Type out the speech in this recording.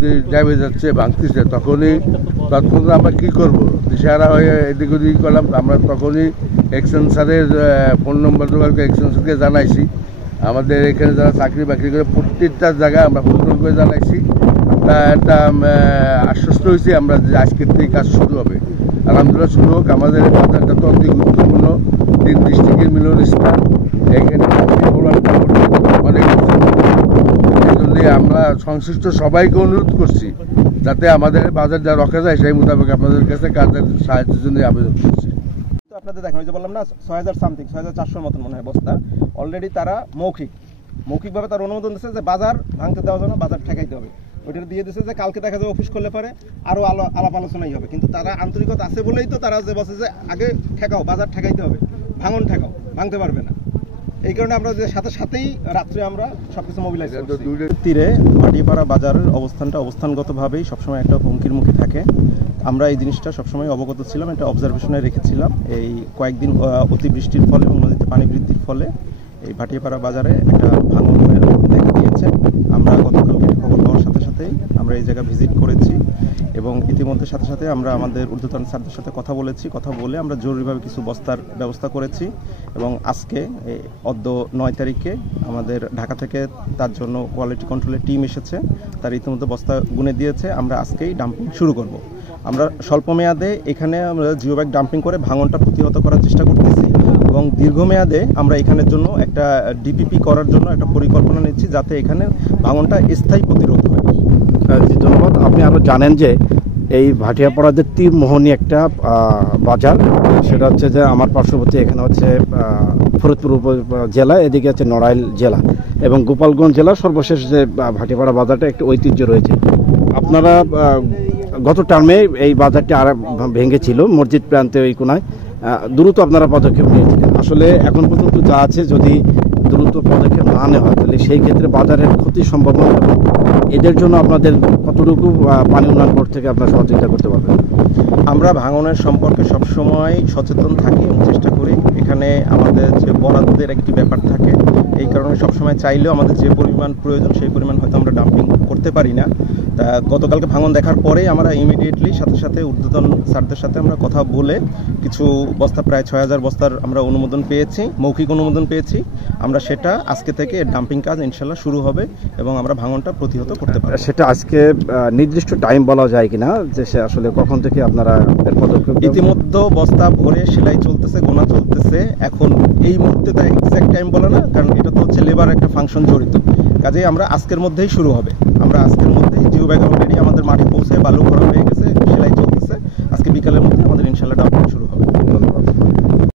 যদি যাবে যাচ্ছে ভাঙতেছে তৎক্ষণাৎ আমরা কী করবো দিশাহারা হয়ে এদিক ওদিক করলাম। আমরা তখনই এক্সচেঞ্জারের ফোন নম্বর জোগাড় করে এক্সচেঞ্জারকে জানাইছি। আমাদের এখানে যারা চাকরি বাকরি করে প্রত্যেকটা জায়গায় আমরা ফোন করে জানাইছি। তা একটা আশ্বস্ত হয়েছি আমরা যে আজকের থেকে কাজ শুরু হবে। আলহামদুলিল্লাহ শুরু হোক। আমাদের বাজারটা তো অতি গুরুত্বপূর্ণ, 3 ডিস্ট্রিক্টের মিলনস্থান। এখানে অনেক এই জন্যে আমরা সংশ্লিষ্ট সবাইকে অনুরোধ করছি যাতে আমাদের বাজার যা রক্ষা যায় সেই মোতাবেক আপনাদের কাছে কাজের সাহায্যের জন্য আবেদন করছি। তো আপনাদের দেখেন, ওই যে বললাম না 6000 সামথিং 6400 মতন মনে হয় বস্তা অলরেডি তারা মৌখিকভাবে তার অনুমোদন দিচ্ছে যে বাজার ভাঙতে দেওয়া যাবে না, বাজার ঠেকাইতে হবে। ওইটা দিয়ে দিচ্ছে যে কালকে দেখা যাবে অফিস করলে পরে আরও আলাপ আলোচনাই হবে। কিন্তু তারা আন্তরিকতা আছে বলেই তো তারা যে বলছে যে আগে ঠেকাও, বাজার ঠেকাইতে হবে, ভাঙন ঠেকাও, ভাঙতে পারবে না। এই কারণে আমরা যে সাথেই রাত্রে আমরা সবকিছু মোবিলাইজ করছি। তীরে ভাটিয়াপাড়া বাজারের অবস্থানগতভাবেই সবসময় একটা হুমকির মুখে থাকে। আমরা এই জিনিসটা সবসময় অবগত ছিলাম, একটা অবজারভেশনে রেখেছিলাম। এই কয়েকদিন অতিবৃষ্টির ফলে এবং নদীতে পানি বৃদ্ধির ফলে এই ভাটিয়াপাড়া বাজারে একটা ভাঙনের দেখা দিয়েছে। আমরা গতকালকে খবর পাওয়ার সাথেই আমরা এই জায়গা ভিজিট করেছি এবং ইতিমধ্যে সাথে আমরা আমাদের ঊর্ধ্বতন স্যারদের সাথে কথা বলে আমরা জরুরিভাবে কিছু বস্তার ব্যবস্থা করেছি এবং আজকে অদ্য 9 তারিখে আমাদের ঢাকা থেকে তার জন্য কোয়ালিটি কন্ট্রোলের টিম এসেছে। তার ইতিমধ্যে বস্তা গুনে দিয়েছে। আমরা আজকেই ডাম্পিং শুরু করব। আমরা স্বল্প মেয়াদে এখানে আমরা জিও ব্যাগ ডাম্পিং করে ভাঙনটা প্রতিহত করার চেষ্টা করতেছি এবং দীর্ঘমেয়াদে আমরা এখানের জন্য একটা ডিপিপি করার জন্য একটা পরিকল্পনা নিচ্ছি যাতে এখানে ভাঙনটা স্থায়ী প্রতিরোধ হয়। ধন্যবাদ। আপনি আরও জানেন যে এই ভাটিয়াপাড়াদের তীরমোহনী একটা বাজার, সেটা হচ্ছে যে আমার পার্শ্ববর্তী এখানে হচ্ছে ফরিদপুর জেলা, এদিকে হচ্ছে নড়াইল জেলা এবং গোপালগঞ্জ জেলার সর্বশেষ যে ভাটিয়াপাড়া বাজারটা একটা ঐতিহ্য রয়েছে। আপনারা গত টার্মে এই বাজারটি আর ভেঙেছিল মসজিদ প্রান্তে ওই কোনায়, দ্রুত আপনারা পদক্ষেপ নিয়েছিলেন। আসলে এখন পর্যন্ত যা আছে যদি দ্রুত পদক্ষেপ না নেওয়া হয় তাহলে সেই ক্ষেত্রে বাজারের ক্ষতির সম্ভাবনা হবে। এদের জন্য আপনাদের কতটুকু পানি উন্নয়ন বোর্ড থেকে আপনারা সহযোগিতা করতে পারবেন? আমরা ভাঙনের সম্পর্কে সবসময় সচেতন থাকি এবং চেষ্টা করি। এখানে আমাদের যে বরাদ্দের একটি ব্যাপার থাকে, এই কারণে সবসময় চাইলেও আমাদের যে পরিমাণ প্রয়োজন সেই পরিমাণ হয়তো আমরা ডাম্পিং করতে পারি না। তা গতকালকে ভাঙন দেখার পরেই আমরা ইমিডিয়েটলি সাথে ঊর্ধ্বতন স্যারদের সাথে আমরা কথা বলে কিছু বস্তা, প্রায় 6000 বস্তার আমরা অনুমোদন পেয়েছি, মৌখিক অনুমোদন পেয়েছি। আমরা সেটা আজকে থেকে ডাম্পিং কাজ ইনশাল্লাহ শুরু হবে এবং আমরা ভাঙনটা প্রতিহত করতে পারব। সেটা আজকে নির্দিষ্ট টাইম বলা যায় কিনা যে সে আসলে কখন থেকে আপনারা পদক্ষেপ? ইতিমধ্যে বস্তা ভরে সেলাই চলতেছে, গোনা চলতেছে। এখন এই মুহূর্তে তো এক্স্যাক্ট টাইম বলে না, কারণ এটা তো হচ্ছে লেবার একটা ফাংশন জড়িত। কাজেই আমরা আজকের মধ্যেই শুরু হবে। আমরা আজকের মধ্যেই জিও ব্যাগ অলরেডি আমাদের মাঠে পৌঁছে বালু ভরা হয়ে